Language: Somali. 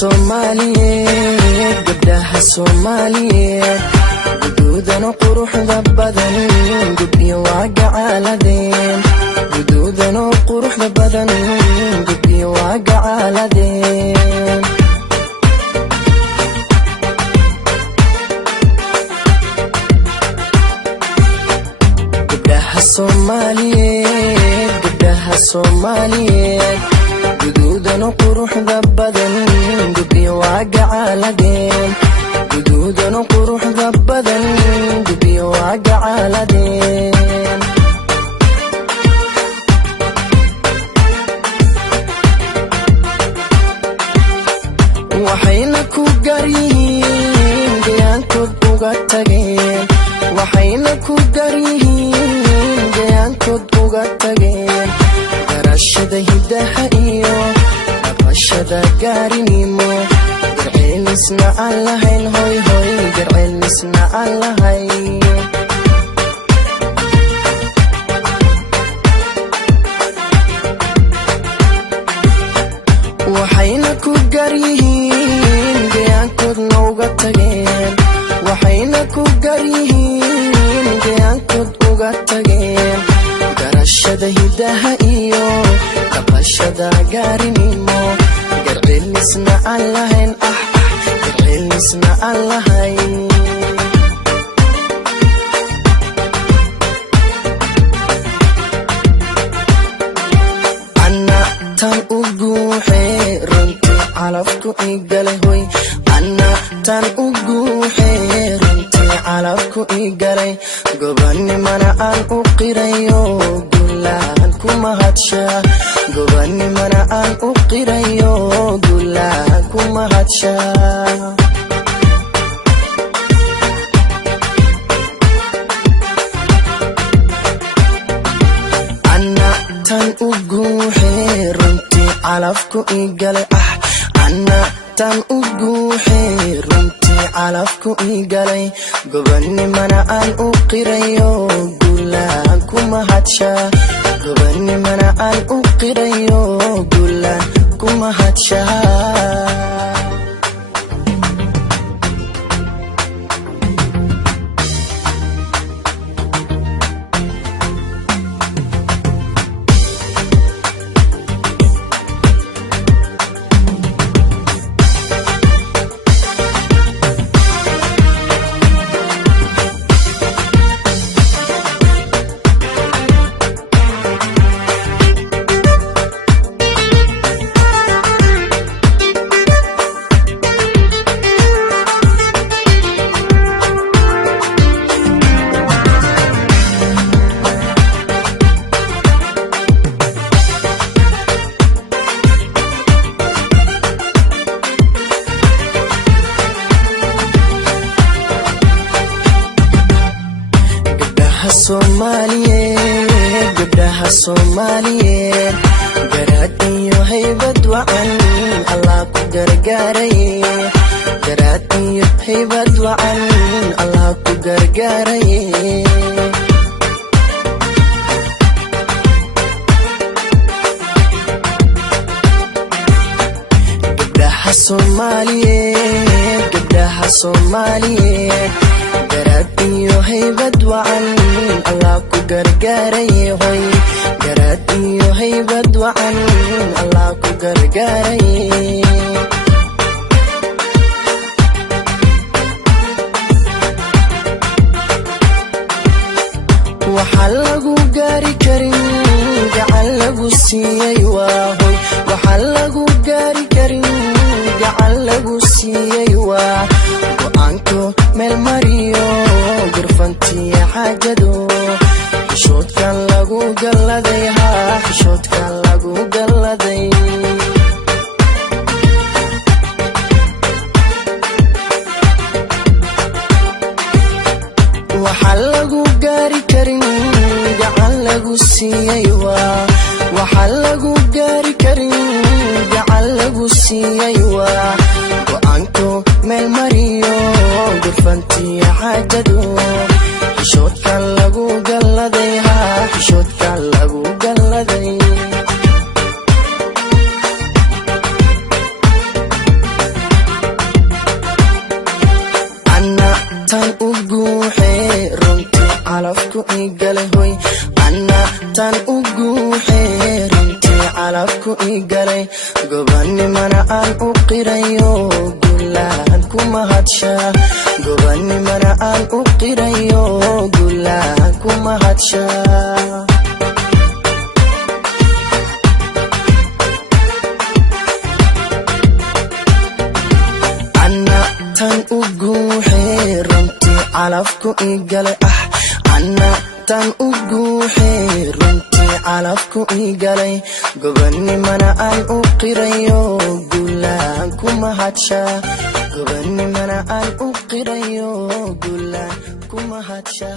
Soomaaliyeed gabdhaha Soomaaliyeed guduudan oo quruxda badan gabdhiyo waa gacaaladeen guduudan oo quruxda badan gabdhiyo waa gacaaladeen gabdhaha Soomaaliyeed guduudan oo quruxda badan gabdhiyo waa gacaaladeen guduudan oo quruxda badan gabdhiyo waa gacaaladeen waxayna ku garyihiin gayaankood uga tageen waxayna ku garyihiin gayaankood uga tageen garashada hidaha iyo dhaqashada gaarinimo garceelisna aan lahayn hoy hoy garceelisna aan lahayn waxayna ku garyihiin gayaankoodna uga tageen waxayna ku garyihiin gayaankood uga tageen garashada hidaha iyo dhaqashada gaarinimo garceelisna aan lahayn garceelisna aan lahayn ana tan u guuxee runtii calafku igale hoy ana tan u guuxee runtii calafku igale gobanimana aan u qirayo gulaan ku mahadshaa gobanimana aan u qirayo gulaan ku mahadshaa ana tan u guuxee runtii calafku igale ana tan u guuxee runtii calafku igalay gobanimana aan u qirayo gulaan ku mahadshaa gobanimana aan u qirayo gulaan ku mahadshaa gabdhaha Soomaaliyeed garaad iyo haybad wacan Allah ku gargaaray garaad iyo haybad wacan Allah ku gargaaray gabdhaha Soomaaliyeed garaad iyo haybad wacan Allah ku gargaaray hoy garaad iyo haybad wacan Allah ku gargaaray waxa lagu gaari karin gacan lagu siiyay waa hoy waxa lagu gaari karin gacan lagu siiyay waa go'aanko meel mariyo gurfantiya xaajado xishoodkan lagu galladay xishoodkan lagu galladay waxa lagu gaari karin gacan lagu siiyay waa waxa lagu gaari karin gacan lagu siiyay waa go'aanko meel mariyo gurfantiya xaajado xishoodkan lagu galladay xishoodkan lagu galladay calafku igale hoy anna tan ugu xeerintii calafku igale gobanimana aan u qirayo gulaan kuma hadsha gobanimana aan u qirayo gulaan kuma hadsha tan ugu xeerintii calafku igale anna tan ugu xeerintii calafku igale gobanimana aan u qirayo gulaan kuma hadsha gobanimana aan u qirayo gulaan kuma hadsha